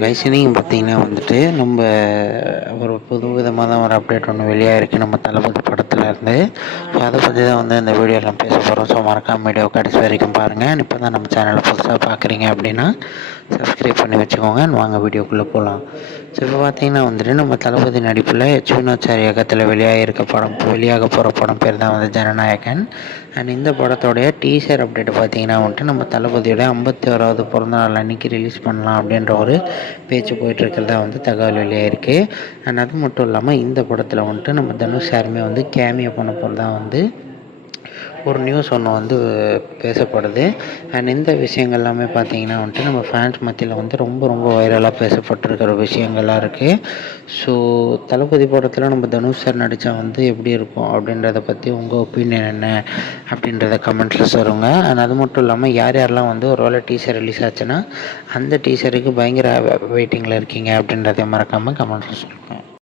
Guys நீங்கள் பார்த்தீங்கன்னா வந்துட்டு நம்ம ஒரு புது விதமான ஒரு அப்டேட் ஒன்று வெளியாக இருக்குது நம்ம தளபதி படத்தில் இருந்து. ஸோ அதை பற்றி தான் வந்து இந்த வீடியோலாம் பேச போகிறோம். ஸோ மறக்காம வீடியோ கடைசி வரைக்கும் பாருங்கள். இப்போ தான் நம்ம சேனலை புதுசாக பார்க்குறீங்க அப்படின்னா சப்ஸ்கிரைப் பண்ணி வச்சுக்கோங்க. வாங்க வீடியோக்குள்ளே போகலாம். ஸோ இப்போ பார்த்தீங்கன்னா வந்துட்டு நம்ம தளபதி நடிப்பில் வினோத் இயக்கத்தில் வெளியாக போகிற படம் பேர் தான் வந்து ஜனநாயகன். அண்ட் இந்த படத்தோடைய டீசர் அப்டேட் பார்த்தீங்கன்னா வந்துட்டு நம்ம தளபதியோட 51வது பிறந்தநாள் அன்றைக்கி ரிலீஸ் பண்ணலாம் அப்படின்ற ஒரு பேச்சு போயிட்டுருக்கிறதா வந்து தகவல் வெளியாகிருக்கு. அண்ட் அது மட்டும் இல்லாமல் இந்த படத்தில் வந்துட்டு நம்ம தனுஷ் யாருமே வந்து கேமியோ பண்ண போகிறதா வந்து ஒரு நியூஸ் ஒன்று வந்து பேசப்படுது. அண்ட் இந்த விஷயங்கள் எல்லாமே பார்த்திங்கன்னா வந்துட்டு நம்ம ஃபேன்ஸ் மத்தியில் வந்து ரொம்ப வைரலாக பேசப்பட்டிருக்கிற விஷயங்கள்லாம் இருக்குது. ஸோ தளபதி படத்தில் நம்ம தனுஷ் சார் நடித்தா வந்து எப்படி இருக்கும் அப்படின்றத பற்றி உங்கள் ஒப்பீனியன் என்ன அப்படின்றத கமெண்ட்ஸில் சொல்லுங்க. அண்ட் அது மட்டும் இல்லாமல் யாரெல்லாம் வந்து ஒரு வேளை டீசர் ரிலீஸ் ஆச்சுன்னா அந்த டீசருக்கு பயங்கர வெயிட்டிங்கில் இருக்கீங்க அப்படின்றத மறக்காமல் கமெண்ட்ஸில் சொல்லுங்கள்.